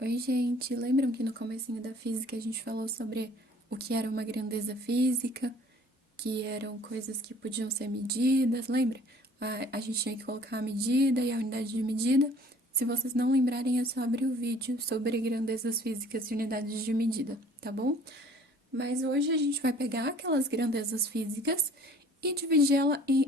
Oi, gente. Lembram que no comecinho da física a gente falou sobre o que era uma grandeza física, que eram coisas que podiam ser medidas, lembra? A gente tinha que colocar a medida e a unidade de medida. Se vocês não lembrarem, é só abrir o vídeo sobre grandezas físicas e unidades de medida, tá bom? Mas hoje a gente vai pegar aquelas grandezas físicas e dividir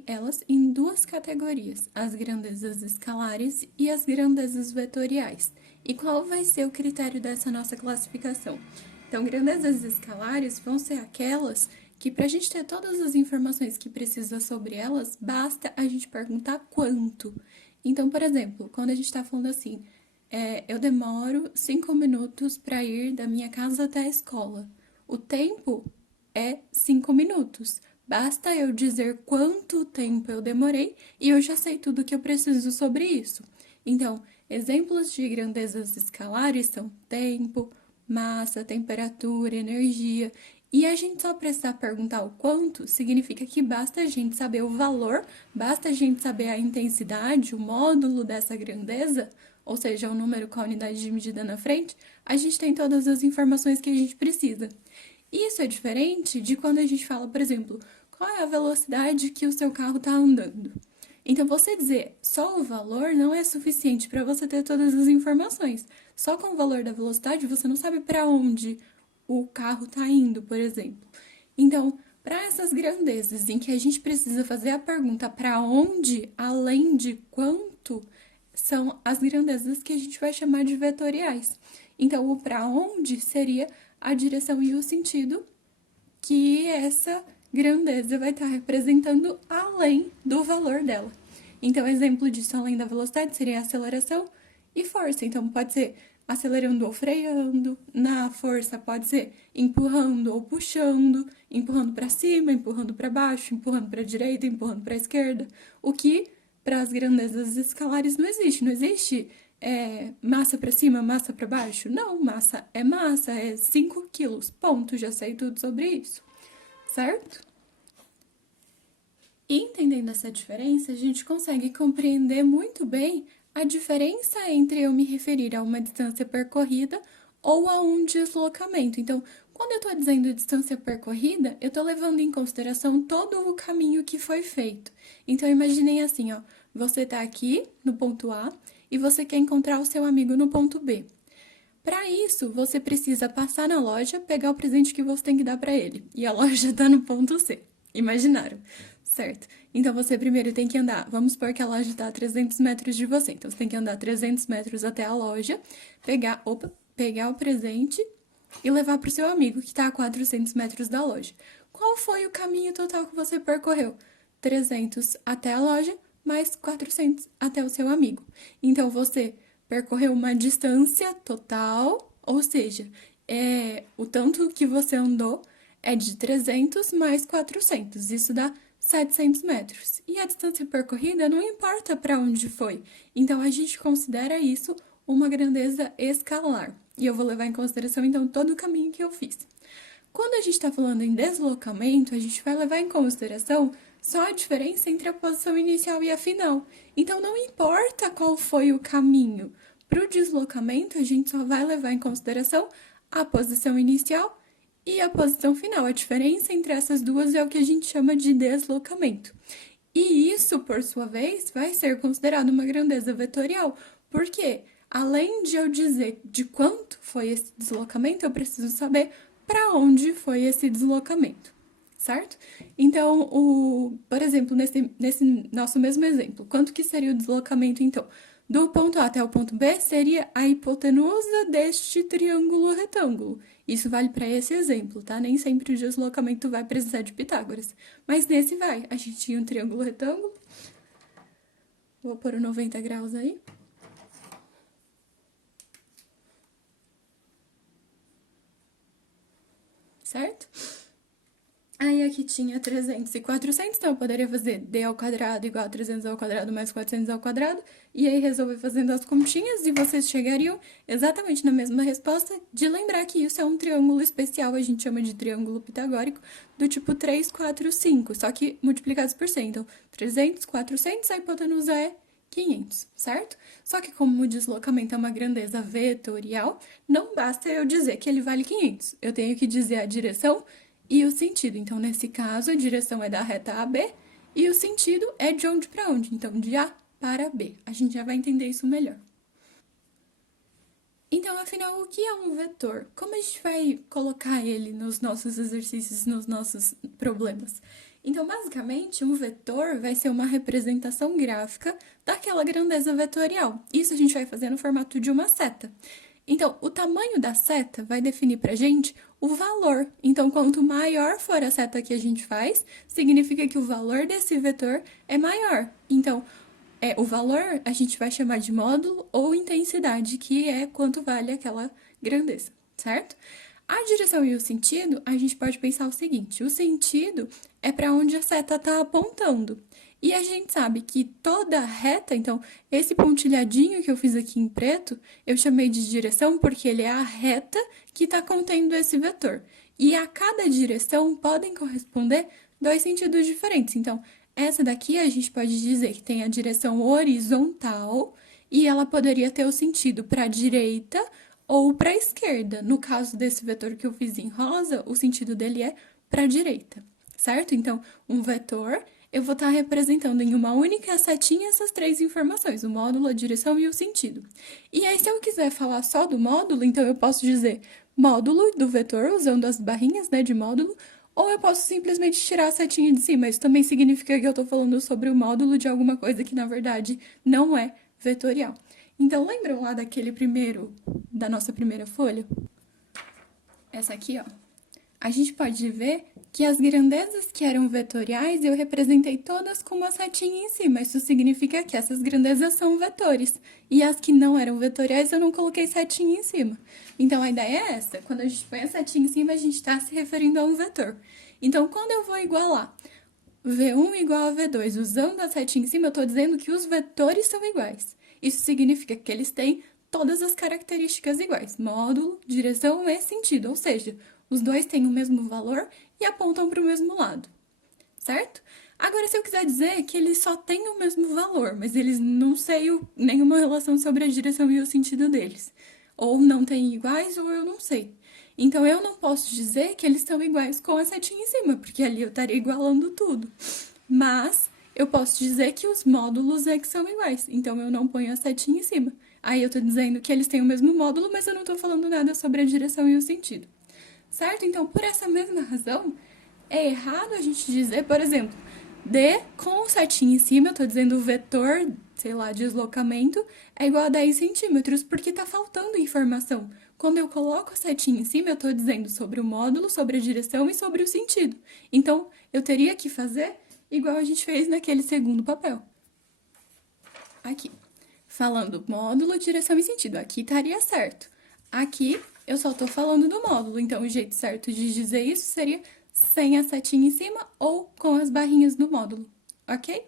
elas em duas categorias, as grandezas escalares e as grandezas vetoriais. E qual vai ser o critério dessa nossa classificação? Então, grandezas escalares vão ser aquelas que, para a gente ter todas as informações que precisa sobre elas, basta a gente perguntar quanto. Então, por exemplo, quando a gente está falando assim, eu demoro 5 minutos para ir da minha casa até a escola. O tempo é 5 minutos. Basta eu dizer quanto tempo eu demorei e eu já sei tudo o que eu preciso sobre isso. Então, exemplos de grandezas escalares são tempo, massa, temperatura, energia. E a gente só precisar perguntar o quanto significa que basta a gente saber o valor, basta a gente saber a intensidade, o módulo dessa grandeza, ou seja, o número com a unidade de medida na frente, a gente tem todas as informações que a gente precisa. Isso é diferente de quando a gente fala, por exemplo, qual é a velocidade que o seu carro está andando. Então, você dizer só o valor não é suficiente para você ter todas as informações. Só com o valor da velocidade você não sabe para onde o carro está indo, por exemplo. Então, para essas grandezas em que a gente precisa fazer a pergunta para onde, além de quanto, são as grandezas que a gente vai chamar de vetoriais. Então, o para onde seria a direção e o sentido que essa grandeza vai estar representando além do valor dela. Então, exemplo disso além da velocidade seria aceleração e força. Então, pode ser acelerando ou freando, na força pode ser empurrando ou puxando, empurrando para cima, empurrando para baixo, empurrando para a direita, empurrando para a esquerda, o que para as grandezas escalares não existe. Não existe massa para cima, massa para baixo. Não, massa, é 5 quilos, ponto, já sei tudo sobre isso, certo? E entendendo essa diferença, a gente consegue compreender muito bem a diferença entre eu me referir a uma distância percorrida ou a um deslocamento. Então, quando eu estou dizendo distância percorrida, eu estou levando em consideração todo o caminho que foi feito. Então, imaginem assim, ó, você está aqui no ponto A e você quer encontrar o seu amigo no ponto B. Para isso, você precisa passar na loja, pegar o presente que você tem que dar para ele. E a loja está no ponto C. Imaginaram? Certo. Então, você primeiro tem que andar. Vamos supor que a loja está a 300 metros de você. Então, você tem que andar 300 metros até a loja, pegar o presente e levar para o seu amigo que está a 400 metros da loja. Qual foi o caminho total que você percorreu? 300 até a loja, mais 400 até o seu amigo. Então, você percorreu uma distância total, ou seja, o tanto que você andou é de 300 mais 400, isso dá 700 metros. E a distância percorrida não importa para onde foi, então a gente considera isso uma grandeza escalar. E eu vou levar em consideração então todo o caminho que eu fiz. Quando a gente está falando em deslocamento, a gente vai levar em consideração só a diferença entre a posição inicial e a final. Então, não importa qual foi o caminho. Para o deslocamento, a gente só vai levar em consideração a posição inicial e a posição final. A diferença entre essas duas é o que a gente chama de deslocamento. E isso, por sua vez, vai ser considerado uma grandeza vetorial, porque além de eu dizer de quanto foi esse deslocamento, eu preciso saber para onde foi esse deslocamento, certo? Então, por exemplo, nesse nosso mesmo exemplo, quanto que seria o deslocamento, então? Do ponto A até o ponto B seria a hipotenusa deste triângulo retângulo. Isso vale para esse exemplo, tá? Nem sempre o deslocamento vai precisar de Pitágoras. Mas nesse vai. A gente tinha um triângulo retângulo. Vou pôr o 90 graus aí. Certo? Aí aqui tinha 300 e 400, então eu poderia fazer d ao quadrado igual a 300 ao quadrado mais 400 ao quadrado, e aí resolver fazendo as continhas, e vocês chegariam exatamente na mesma resposta, de lembrar que isso é um triângulo especial, a gente chama de triângulo pitagórico, do tipo 3, 4, 5, só que multiplicados por 100. Então, 300, 400, a hipotenusa é 500, certo? Só que como o deslocamento é uma grandeza vetorial, não basta eu dizer que ele vale 500. Eu tenho que dizer a direção e o sentido. Então, nesse caso, a direção é da reta AB e o sentido é de onde para onde. Então, de A para B. A gente já vai entender isso melhor. Então, afinal, o que é um vetor? Como a gente vai colocar ele nos nossos exercícios, nos nossos problemas? Então, basicamente, um vetor vai ser uma representação gráfica daquela grandeza vetorial. Isso a gente vai fazer no formato de uma seta. Então, o tamanho da seta vai definir para a gente o valor. Então, quanto maior for a seta que a gente faz, significa que o valor desse vetor é maior. Então, o valor a gente vai chamar de módulo ou intensidade, que é quanto vale aquela grandeza, certo? A direção e o sentido, a gente pode pensar o seguinte: o sentido é para onde a seta está apontando. E a gente sabe que toda reta, então, esse pontilhadinho que eu fiz aqui em preto, eu chamei de direção porque ele é a reta que está contendo esse vetor. E a cada direção podem corresponder dois sentidos diferentes. Então, essa daqui a gente pode dizer que tem a direção horizontal e ela poderia ter o sentido para a direita ou para a esquerda. No caso desse vetor que eu fiz em rosa, o sentido dele é para a direita, certo? Então, um vetor, eu vou estar representando em uma única setinha essas três informações, o módulo, a direção e o sentido. E aí, se eu quiser falar só do módulo, então eu posso dizer módulo do vetor, usando as barrinhas, né, de módulo, ou eu posso simplesmente tirar a setinha de cima. Isso também significa que eu estou falando sobre o módulo de alguma coisa que, na verdade, não é vetorial. Então, lembram lá daquele primeiro, da nossa primeira folha? Essa aqui, ó. A gente pode ver que as grandezas que eram vetoriais eu representei todas com uma setinha em cima. Isso significa que essas grandezas são vetores. E as que não eram vetoriais eu não coloquei setinha em cima. Então a ideia é essa: quando a gente põe a setinha em cima, a gente está se referindo a um vetor. Então, quando eu vou igualar V1 igual a V2 usando a setinha em cima, eu estou dizendo que os vetores são iguais. Isso significa que eles têm todas as características iguais: módulo, direção e sentido, ou seja, os dois têm o mesmo valor e apontam para o mesmo lado, certo? Agora, se eu quiser dizer que eles só têm o mesmo valor, mas eles não sei nenhuma relação sobre a direção e o sentido deles, ou não têm iguais, ou eu não sei. Então, eu não posso dizer que eles são iguais com a setinha em cima, porque ali eu estaria igualando tudo. Mas eu posso dizer que os módulos é que são iguais, então eu não ponho a setinha em cima. Aí eu estou dizendo que eles têm o mesmo módulo, mas eu não estou falando nada sobre a direção e o sentido, certo? Então, por essa mesma razão, é errado a gente dizer, por exemplo, D com setinha em cima, eu estou dizendo o vetor, sei lá, deslocamento, é igual a 10 centímetros, porque está faltando informação. Quando eu coloco a setinha em cima, eu estou dizendo sobre o módulo, sobre a direção e sobre o sentido. Então, eu teria que fazer igual a gente fez naquele segundo papel. Aqui, falando módulo, direção e sentido. Aqui estaria certo. Aqui, eu só estou falando do módulo, então o jeito certo de dizer isso seria sem a setinha em cima ou com as barrinhas do módulo, ok?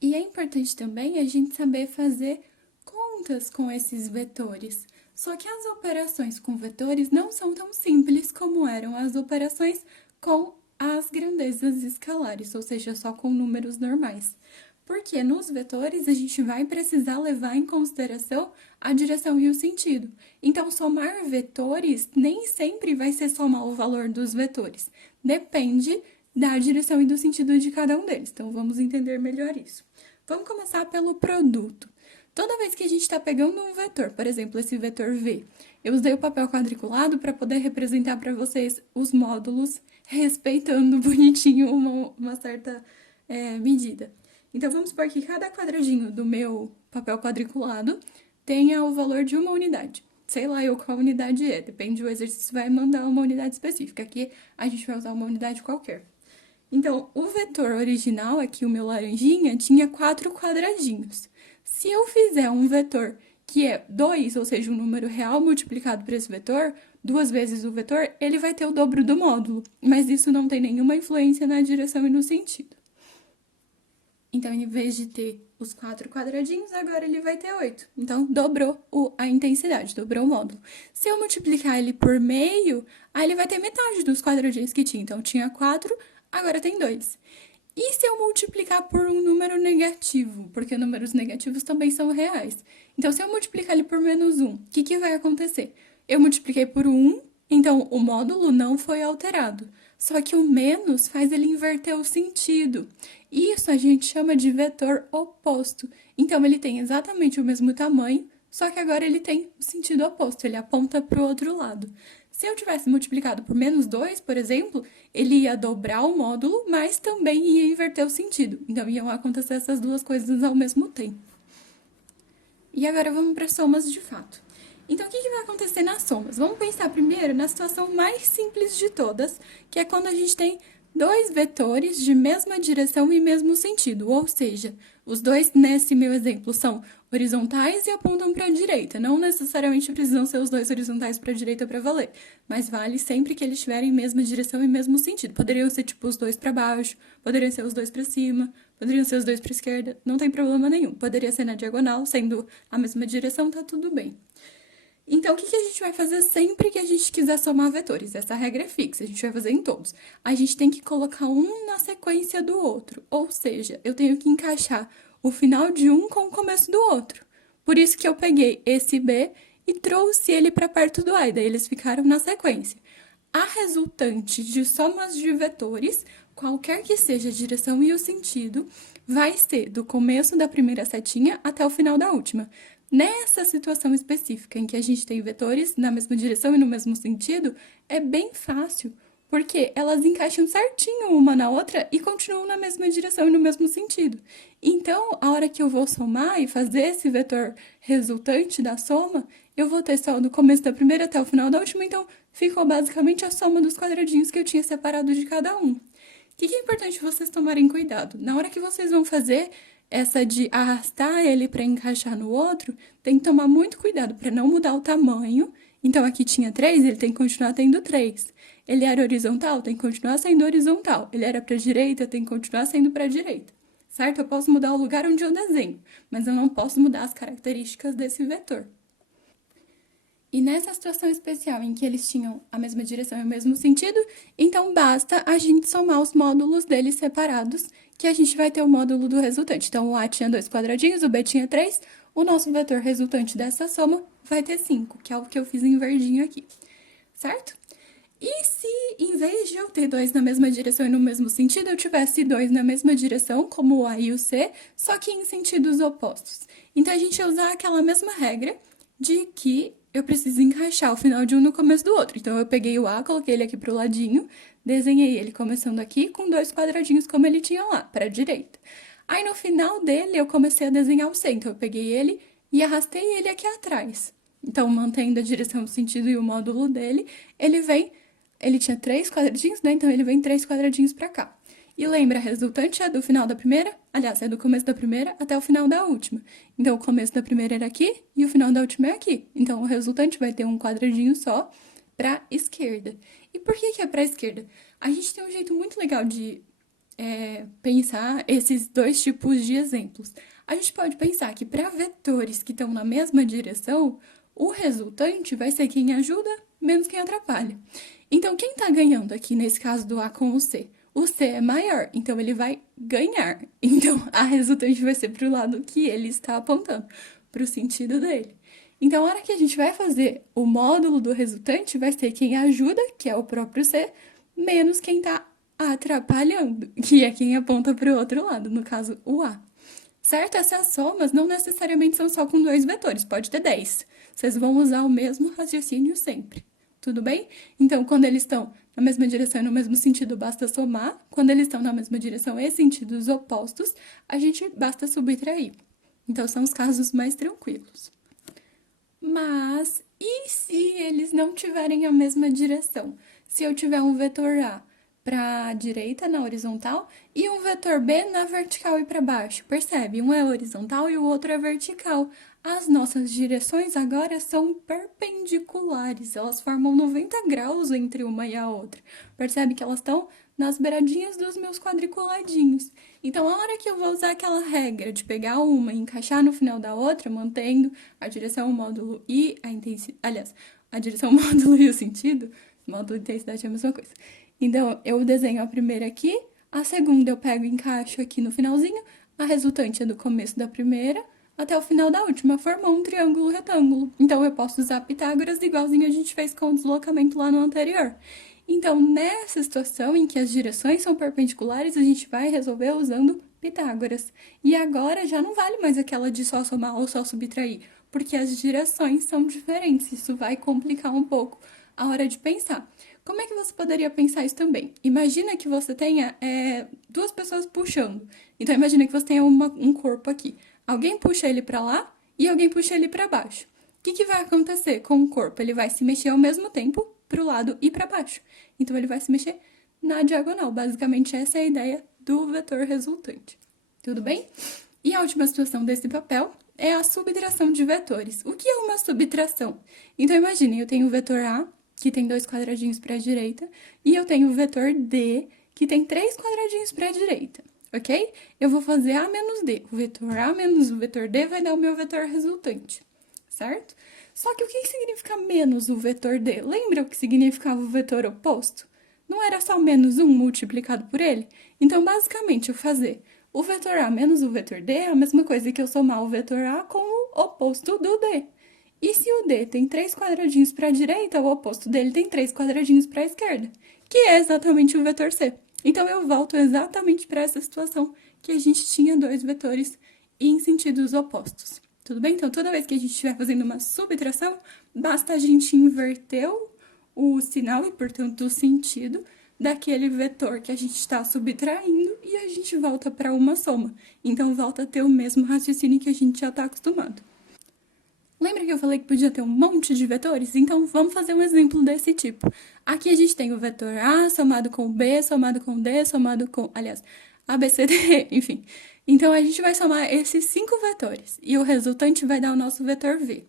E é importante também a gente saber fazer contas com esses vetores. Só que as operações com vetores não são tão simples como eram as operações com as grandezas escalares, ou seja, só com números normais. Porque nos vetores a gente vai precisar levar em consideração a direção e o sentido. Então, somar vetores nem sempre vai ser somar o valor dos vetores. Depende da direção e do sentido de cada um deles. Então, vamos entender melhor isso. Vamos começar pelo produto. Toda vez que a gente está pegando um vetor, por exemplo, esse vetor V, eu usei o papel quadriculado para poder representar para vocês os módulos, respeitando bonitinho uma certa medida. Então, vamos supor que cada quadradinho do meu papel quadriculado tenha o valor de uma unidade. Sei lá eu qual unidade é, depende do exercício, vai mandar uma unidade específica. Aqui a gente vai usar uma unidade qualquer. Então, o vetor original, aqui o meu laranjinha, tinha 4 quadradinhos. Se eu fizer um vetor que é 2, ou seja, um número real multiplicado por esse vetor, 2 vezes o vetor, ele vai ter o dobro do módulo. Mas isso não tem nenhuma influência na direção e no sentido. Então, em vez de ter os 4 quadradinhos, agora ele vai ter 8. Então, dobrou a intensidade, dobrou o módulo. Se eu multiplicar ele por meio, aí ele vai ter metade dos quadradinhos que tinha. Então, tinha 4, agora tem 2. E se eu multiplicar por um número negativo? Porque números negativos também são reais. Então, se eu multiplicar ele por -1, o que vai acontecer? Eu multipliquei por 1, então o módulo não foi alterado. Só que o menos faz ele inverter o sentido. Isso a gente chama de vetor oposto. Então, ele tem exatamente o mesmo tamanho, só que agora ele tem o sentido oposto, ele aponta para o outro lado. Se eu tivesse multiplicado por -2, por exemplo, ele ia dobrar o módulo, mas também ia inverter o sentido. Então, iam acontecer essas duas coisas ao mesmo tempo. E agora vamos para somas de fato. Então, o que vai acontecer nas somas? Vamos pensar primeiro na situação mais simples de todas, que é quando a gente tem dois vetores de mesma direção e mesmo sentido, ou seja, os dois, nesse meu exemplo, são horizontais e apontam para a direita. Não necessariamente precisam ser os dois horizontais para a direita para valer, mas vale sempre que eles tiverem mesma direção e mesmo sentido. Poderiam ser tipo os dois para baixo, poderiam ser os dois para cima, poderiam ser os dois para a esquerda, não tem problema nenhum. Poderia ser na diagonal, sendo a mesma direção, tá tudo bem. Então, o que a gente vai fazer sempre que a gente quiser somar vetores? Essa regra é fixa, a gente vai fazer em todos. A gente tem que colocar um na sequência do outro, ou seja, eu tenho que encaixar o final de um com o começo do outro. Por isso que eu peguei esse B e trouxe ele para perto do A, e daí eles ficaram na sequência. A resultante de somas de vetores, qualquer que seja a direção e o sentido, vai ser do começo da primeira setinha até o final da última. Nessa situação específica em que a gente tem vetores na mesma direção e no mesmo sentido, é bem fácil, porque elas encaixam certinho uma na outra e continuam na mesma direção e no mesmo sentido. Então, a hora que eu vou somar e fazer esse vetor resultante da soma, eu vou ter só do começo da primeira até o final da última, então ficou basicamente a soma dos quadradinhos que eu tinha separado de cada um. O que é importante vocês tomarem cuidado? Na hora que vocês vão fazer essa de arrastar ele para encaixar no outro, tem que tomar muito cuidado para não mudar o tamanho. Então, aqui tinha 3, ele tem que continuar tendo 3. Ele era horizontal, tem que continuar sendo horizontal. Ele era para a direita, tem que continuar sendo para a direita. Certo? Eu posso mudar o lugar onde eu desenho, mas eu não posso mudar as características desse vetor. E nessa situação especial em que eles tinham a mesma direção e o mesmo sentido, então basta a gente somar os módulos deles separados, que a gente vai ter o módulo do resultante. Então, o A tinha 2 quadradinhos, o B tinha 3, o nosso vetor resultante dessa soma vai ter 5, que é o que eu fiz em verdinho aqui, certo? E se, em vez de eu ter 2 na mesma direção e no mesmo sentido, eu tivesse 2 na mesma direção, como o A e o C, só que em sentidos opostos? Então, a gente ia usar aquela mesma regra de que eu preciso encaixar o final de um no começo do outro. Então, eu peguei o A, coloquei ele aqui pro ladinho, desenhei ele começando aqui com 2 quadradinhos como ele tinha lá, para a direita. Aí, no final dele, eu comecei a desenhar o C. Então, eu peguei ele e arrastei ele aqui atrás. Então, mantendo a direção, o sentido e o módulo dele, ele tinha 3 quadradinhos, né? Então, ele vem 3 quadradinhos para cá. E lembra, a resultante é do final da primeira, aliás, é do começo da primeira até o final da última. Então, o começo da primeira era aqui e o final da última é aqui. Então, o resultante vai ter um quadradinho só para esquerda. E por que é para esquerda? A gente tem um jeito muito legal de pensar esses dois tipos de exemplos. A gente pode pensar que para vetores que estão na mesma direção, o resultante vai ser quem ajuda menos quem atrapalha. Então, quem está ganhando aqui nesse caso do A com o C? O C é maior, então ele vai ganhar. Então, a resultante vai ser para o lado que ele está apontando, para o sentido dele. Então, a hora que a gente vai fazer o módulo do resultante, vai ser quem ajuda, que é o próprio C, menos quem está atrapalhando, que é quem aponta para o outro lado, no caso, o A. Certo? Essas somas não necessariamente são só com 2 vetores, pode ter 10. Vocês vão usar o mesmo raciocínio sempre. Tudo bem? Então, quando eles estão na mesma direção e no mesmo sentido, basta somar. Quando eles estão na mesma direção e sentidos opostos, a gente basta subtrair. Então, são os casos mais tranquilos. Mas, e se eles não tiverem a mesma direção? Se eu tiver um vetor A para a direita, na horizontal, e um vetor B na vertical e para baixo. Percebe? Um é horizontal e o outro é vertical. As nossas direções agora são perpendiculares, elas formam 90 graus entre uma e a outra. Percebe que elas estão nas beiradinhas dos meus quadriculadinhos. Então, a hora que eu vou usar aquela regra de pegar uma e encaixar no final da outra, mantendo a direção, o módulo e a intensidade, aliás, a direção, o módulo e o sentido, módulo e intensidade é a mesma coisa. Então, eu desenho a primeira aqui, A segunda eu pego e encaixo aqui no finalzinho, a resultante é do começo da primeira até o final da última, formou um triângulo retângulo. Então, eu posso usar Pitágoras igualzinho a gente fez com o deslocamento lá no anterior. Então, nessa situação em que as direções são perpendiculares, a gente vai resolver usando Pitágoras. E agora já não vale mais aquela de só somar ou só subtrair, porque as direções são diferentes. Isso vai complicar um pouco a hora de pensar. Como é que você poderia pensar isso também? Imagina que você tenha duas pessoas puxando. Então, imagina que você tenha um corpo aqui. Alguém puxa ele para lá e alguém puxa ele para baixo. O que vai acontecer com o corpo? Ele vai se mexer ao mesmo tempo para o lado e para baixo. Então, ele vai se mexer na diagonal. Basicamente, essa é a ideia do vetor resultante. Tudo bem? E a última situação desse papel é a subtração de vetores. O que é uma subtração? Então, imagine, eu tenho o vetor A, que tem 2 quadradinhos para a direita, e eu tenho o vetor D, que tem 3 quadradinhos para a direita, ok? Eu vou fazer A menos D. O vetor A menos o vetor D vai dar o meu vetor resultante, certo? Só que o que significa menos o vetor D? Lembra o que significava o vetor oposto? Não era só menos 1 multiplicado por ele? Então, basicamente, eu fazer o vetor A menos o vetor D é a mesma coisa que eu somar o vetor A com o oposto do D. E se o D tem 3 quadradinhos para a direita, o oposto dele tem 3 quadradinhos para a esquerda, que é exatamente o vetor C. Então, eu volto exatamente para essa situação que a gente tinha 2 vetores em sentidos opostos. Tudo bem? Então, toda vez que a gente estiver fazendo uma subtração, basta a gente inverter o sinal e, portanto, o sentido daquele vetor que a gente está subtraindo e a gente volta para uma soma. Então, volta a ter o mesmo raciocínio que a gente já está acostumado. Lembra que eu falei que podia ter um monte de vetores? Então, vamos fazer um exemplo desse tipo. Aqui a gente tem o vetor A somado com B, somado com D, somado com... Aliás, A, B, C, D, enfim. Então, a gente vai somar esses 5 vetores. E o resultante vai dar o nosso vetor V.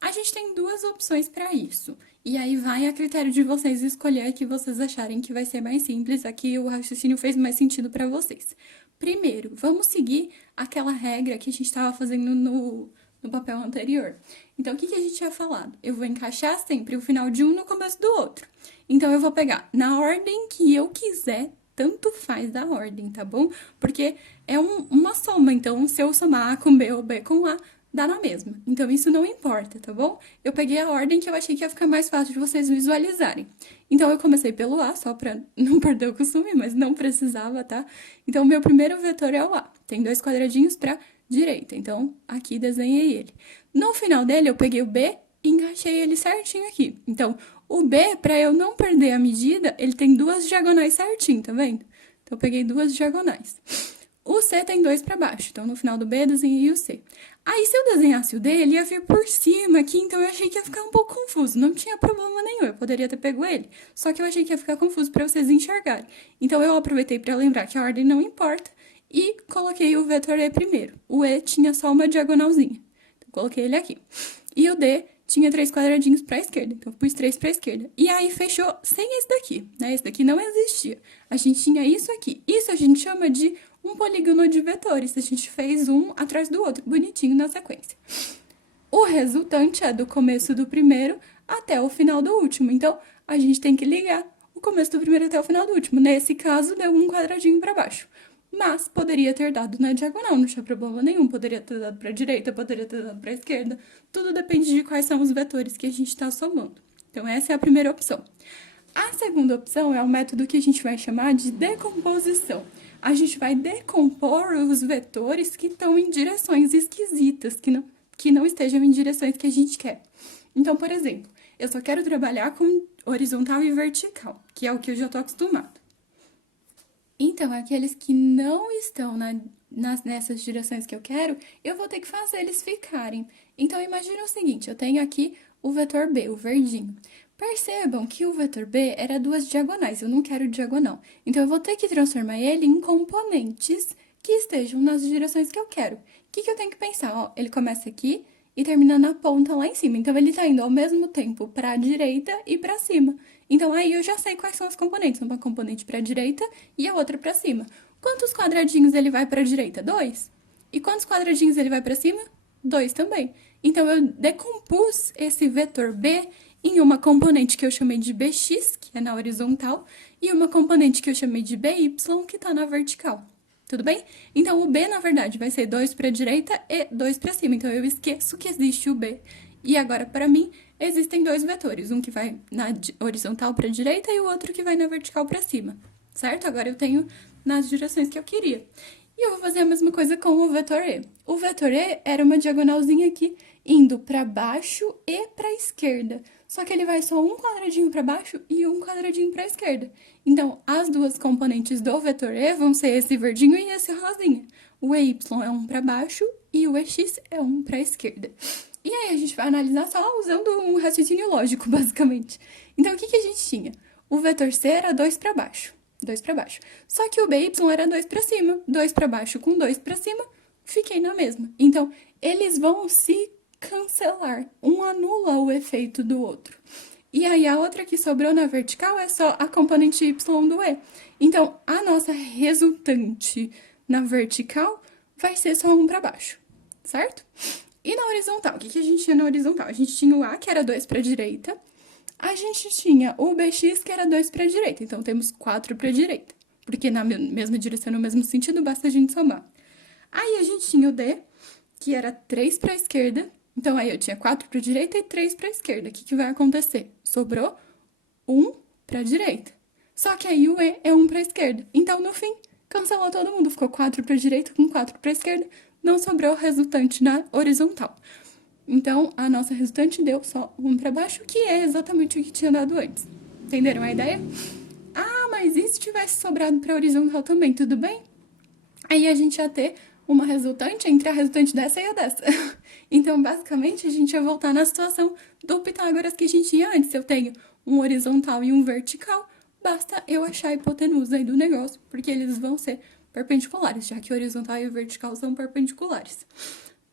A gente tem 2 opções para isso. E aí vai a critério de vocês escolher a que vocês acharem que vai ser mais simples. Aqui o raciocínio fez mais sentido para vocês. Primeiro, vamos seguir aquela regra que a gente estava fazendo no papel anterior. Então, o que a gente tinha falado? Eu vou encaixar sempre o final de um no começo do outro. Então, eu vou pegar na ordem que eu quiser, tanto faz a ordem, tá bom? Porque é uma soma, então, se eu somar A com B ou B com A, dá na mesma. Então, isso não importa, tá bom? Eu peguei a ordem que eu achei que ia ficar mais fácil de vocês visualizarem. Então, eu comecei pelo A, só pra não perder o costume, mas não precisava, tá? Então, o meu primeiro vetor é o A. Tem 2 quadradinhos para direita. Então, aqui desenhei ele. No final dele, eu peguei o B e encaixei ele certinho aqui. Então, o B, para eu não perder a medida, ele tem 2 diagonais certinho, tá vendo? Então, eu peguei 2 diagonais. O C tem 2 para baixo. Então, no final do B, eu desenhei o C. Aí, se eu desenhasse o D, ele ia vir por cima aqui, então eu achei que ia ficar um pouco confuso. Não tinha problema nenhum, eu poderia ter pego ele. Só que eu achei que ia ficar confuso para vocês enxergarem. Então, eu aproveitei para lembrar que a ordem não importa e coloquei o vetor E primeiro. O E tinha só uma diagonalzinha. Então, coloquei ele aqui. E o D tinha 3 quadradinhos para a esquerda. Então, eu pus 3 para a esquerda. E aí, fechou sem esse daqui, né? Esse daqui não existia. A gente tinha isso aqui. Isso a gente chama de um polígono de vetores. A gente fez um atrás do outro, bonitinho na sequência. O resultante é do começo do primeiro até o final do último. Então, a gente tem que ligar o começo do primeiro até o final do último. Nesse caso, deu um quadradinho para baixo. Mas poderia ter dado na diagonal, não tinha problema nenhum. Poderia ter dado para a direita, poderia ter dado para a esquerda. Tudo depende de quais são os vetores que a gente está somando. Então, essa é a primeira opção. A segunda opção é o método que a gente vai chamar de decomposição. A gente vai decompor os vetores que estão em direções esquisitas, que não estejam em direções que a gente quer. Então, por exemplo, eu só quero trabalhar com horizontal e vertical, que é o que eu já estou acostumado. Então, aqueles que não estão nessas direções que eu quero, eu vou ter que fazer eles ficarem. Então, imagina o seguinte, eu tenho aqui o vetor B, o verdinho. Percebam que o vetor B era 2 diagonais, eu não quero diagonal. Então, eu vou ter que transformar ele em componentes que estejam nas direções que eu quero. O que eu tenho que pensar? Ó, ele começa aqui e termina na ponta lá em cima. Então, ele está indo ao mesmo tempo para a direita e para cima. Então, aí eu já sei quais são os componentes. Uma componente para a direita e a outra para cima. Quantos quadradinhos ele vai para a direita? 2. E quantos quadradinhos ele vai para cima? 2 também. Então, eu decompus esse vetor B em uma componente que eu chamei de BX, que é na horizontal, e uma componente que eu chamei de BY, que está na vertical. Tudo bem? Então, o B, na verdade, vai ser 2 para a direita e 2 para cima. Então, eu esqueço que existe o B. E agora, para mim, existem dois vetores. Um que vai na horizontal para a direita e o outro que vai na vertical para cima. Certo? Agora eu tenho nas direções que eu queria. E eu vou fazer a mesma coisa com o vetor E. O vetor E era uma diagonalzinha aqui, indo para baixo e para a esquerda. Só que ele vai só um quadradinho para baixo e um quadradinho para a esquerda. Então, as duas componentes do vetor E vão ser esse verdinho e esse rosinha. O EY é um para baixo e o EX é um para a esquerda. E aí a gente vai analisar só usando um raciocínio lógico, basicamente. Então, o que a gente tinha? O vetor C era 2 para baixo. 2 para baixo. Só que o BY era 2 para cima. 2 para baixo com 2 para cima, fiquei na mesma. Então, eles vão se cancelar. Um anula o efeito do outro. E aí, a outra que sobrou na vertical é só a componente Y do E. Então, a nossa resultante na vertical vai ser só 1 para baixo, certo? E na horizontal, o que a gente tinha na horizontal? A gente tinha o A, que era 2 para a direita. A gente tinha o BX, que era 2 para a direita. Então, temos 4 para a direita. Porque na mesma direção, no mesmo sentido, basta a gente somar. Aí, a gente tinha o D, que era 3 para a esquerda. Então, aí eu tinha 4 para a direita e 3 para a esquerda. O que vai acontecer? Sobrou 1 para a direita. Só que aí o E é 1 para a esquerda. Então, no fim, cancelou todo mundo. Ficou 4 para a direita com 4 para a esquerda. Não sobrou resultante na horizontal. Então, a nossa resultante deu só 1 para baixo, que é exatamente o que tinha dado antes. Entenderam a ideia? Ah, mas e se tivesse sobrado para horizontal também, tudo bem? Aí a gente ia ter uma resultante entre a resultante dessa e a dessa. Então, basicamente, a gente ia voltar na situação do Pitágoras que a gente tinha antes. Eu tenho um horizontal e um vertical, basta eu achar a hipotenusa aí do negócio, porque eles vão ser perpendiculares, já que o horizontal e o vertical são perpendiculares.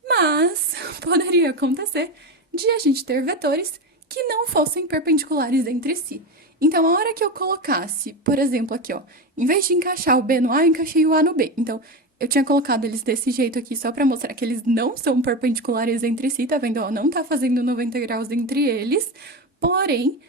Mas poderia acontecer de a gente ter vetores que não fossem perpendiculares entre si. Então, a hora que eu colocasse, por exemplo, aqui, ó, em vez de encaixar o B no A, eu encaixei o A no B. Então, eu tinha colocado eles desse jeito aqui só para mostrar que eles não são perpendiculares entre si, tá vendo? Ó, não tá fazendo 90 graus entre eles, porém,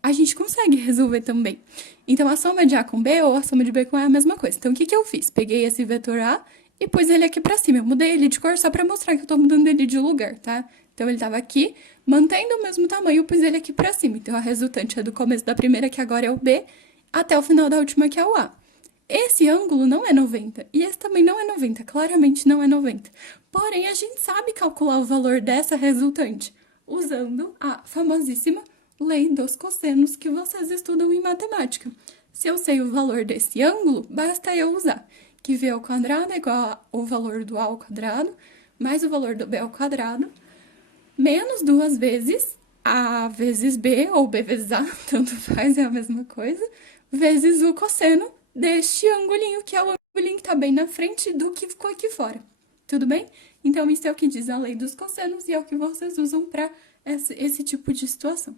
a gente consegue resolver também. Então, a soma de A com B ou a soma de B com A é a mesma coisa. Então, o que eu fiz? Peguei esse vetor A e pus ele aqui pra cima. Eu mudei ele de cor só pra mostrar que eu tô mudando ele de lugar, tá? Então, ele tava aqui, mantendo o mesmo tamanho, eu pus ele aqui pra cima. Então, a resultante é do começo da primeira, que agora é o B, até o final da última, que é o A. Esse ângulo não é 90, e esse também não é 90, claramente não é 90. Porém, a gente sabe calcular o valor dessa resultante, usando a famosíssima lei dos cossenos que vocês estudam em matemática. Se eu sei o valor desse ângulo, basta eu usar que v ao quadrado é igual ao valor do a ao quadrado, mais o valor do b ao quadrado, menos 2 vezes a vezes b, ou b vezes a, tanto faz, é a mesma coisa, vezes o cosseno deste angulinho, que é o angulinho que está bem na frente do que ficou aqui fora. Tudo bem? Então, isso é o que diz a lei dos cossenos e é o que vocês usam para esse tipo de situação.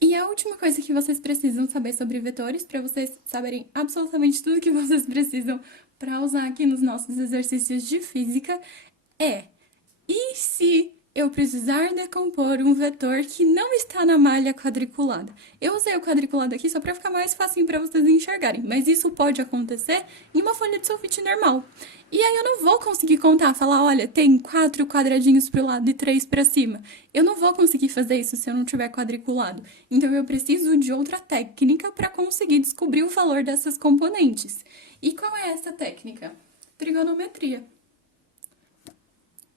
E a última coisa que vocês precisam saber sobre vetores, para vocês saberem absolutamente tudo que vocês precisam para usar aqui nos nossos exercícios de física, é: e se eu precisar decompor um vetor que não está na malha quadriculada? Eu usei o quadriculado aqui só para ficar mais fácil para vocês enxergarem, mas isso pode acontecer em uma folha de sulfite normal. E aí eu não vou conseguir contar, falar, olha, tem 4 quadradinhos para o lado e 3 para cima. Eu não vou conseguir fazer isso se eu não tiver quadriculado. Então eu preciso de outra técnica para conseguir descobrir o valor dessas componentes. E qual é essa técnica? Trigonometria.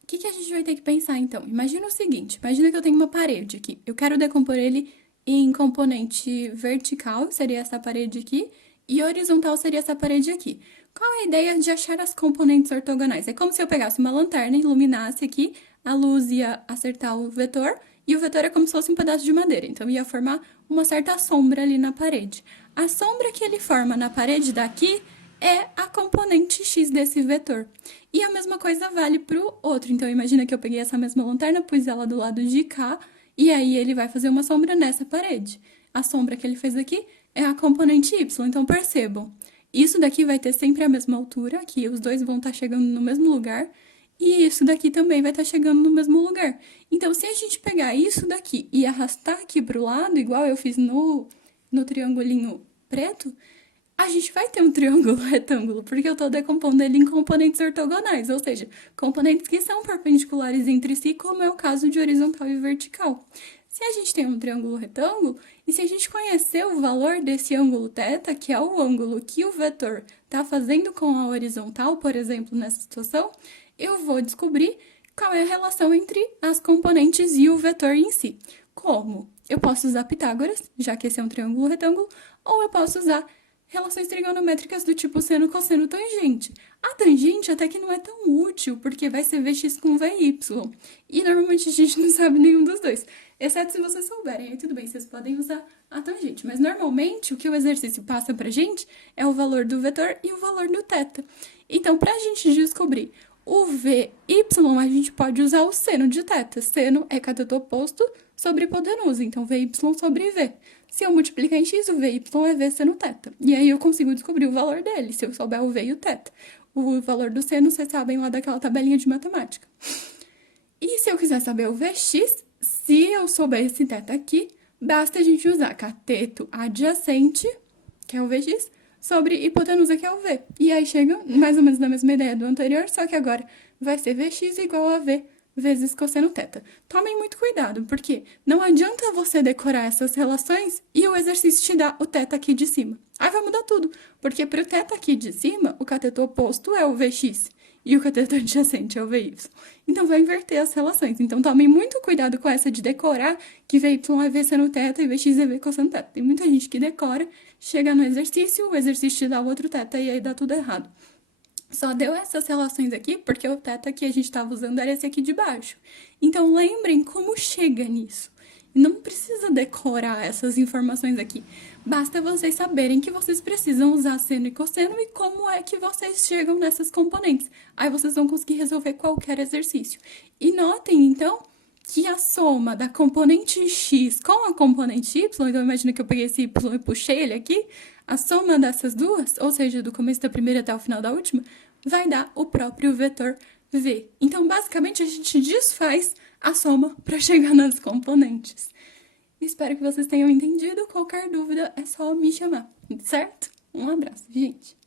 O que a gente vai ter que pensar, então? Imagina o seguinte, imagina que eu tenho uma parede aqui. Eu quero decompor ele em componente vertical, seria essa parede aqui, e horizontal seria essa parede aqui. Qual é a ideia de achar as componentes ortogonais? É como se eu pegasse uma lanterna e iluminasse aqui, a luz ia acertar o vetor, e o vetor é como se fosse um pedaço de madeira, então ia formar uma certa sombra ali na parede. A sombra que ele forma na parede daqui é a componente x desse vetor. E a mesma coisa vale para o outro. Então, imagina que eu peguei essa mesma lanterna, pus ela do lado de cá, e aí ele vai fazer uma sombra nessa parede. A sombra que ele fez aqui é a componente y. Então, percebam, isso daqui vai ter sempre a mesma altura, aqui os dois vão estar chegando no mesmo lugar, e isso daqui também vai estar chegando no mesmo lugar. Então, se a gente pegar isso daqui e arrastar aqui pro lado, igual eu fiz no triangulinho preto, a gente vai ter um triângulo retângulo, porque eu estou decompondo ele em componentes ortogonais, ou seja, componentes que são perpendiculares entre si, como é o caso de horizontal e vertical. Se a gente tem um triângulo retângulo, e se a gente conhecer o valor desse ângulo θ, que é o ângulo que o vetor está fazendo com a horizontal, por exemplo, nessa situação, eu vou descobrir qual é a relação entre as componentes e o vetor em si. Como? Eu posso usar Pitágoras, já que esse é um triângulo retângulo, ou eu posso usar relações trigonométricas do tipo seno, cosseno, tangente. A tangente até que não é tão útil, porque vai ser Vx com Vy. E normalmente a gente não sabe nenhum dos dois. Exceto se vocês souberem, aí tudo bem, vocês podem usar a tangente. Mas normalmente o que o exercício passa pra gente é o valor do vetor e o valor do θ. Então, pra gente descobrir o Vy, a gente pode usar o seno de θ. Seno é cateto oposto sobre hipotenusa, então Vy sobre V. Se eu multiplicar em x, o Vy é V seno θ. E aí eu consigo descobrir o valor dele, se eu souber o V e o θ. O valor do seno, vocês sabem lá daquela tabelinha de matemática. E se eu quiser saber o Vx, se eu souber esse θ aqui, basta a gente usar cateto adjacente, que é o Vx, sobre hipotenusa, que é o V. E aí chega mais ou menos na mesma ideia do anterior, só que agora vai ser Vx igual a V vezes cosseno θ. Tomem muito cuidado, porque não adianta você decorar essas relações e o exercício te dá o θ aqui de cima. Aí vai mudar tudo, porque para o θ aqui de cima, o cateto oposto é o Vx e o cateto adjacente é o Vy. Então vai inverter as relações. Então tomem muito cuidado com essa de decorar que Vy é V seno θ e Vx é V cosseno θ. Tem muita gente que decora, chega no exercício, o exercício te dá o outro θ e aí dá tudo errado. Só deu essas relações aqui porque o θ que a gente estava usando era esse aqui de baixo. Então, lembrem como chega nisso. Não precisa decorar essas informações aqui. Basta vocês saberem que vocês precisam usar seno e cosseno e como é que vocês chegam nessas componentes. Aí vocês vão conseguir resolver qualquer exercício. E notem, então, que a soma da componente x com a componente y, então imagina que eu peguei esse y e puxei ele aqui, a soma dessas duas, ou seja, do começo da primeira até o final da última, vai dar o próprio vetor v. Então, basicamente, a gente desfaz a soma para chegar nas componentes. Espero que vocês tenham entendido. Qualquer dúvida é só me chamar, certo? Um abraço, gente!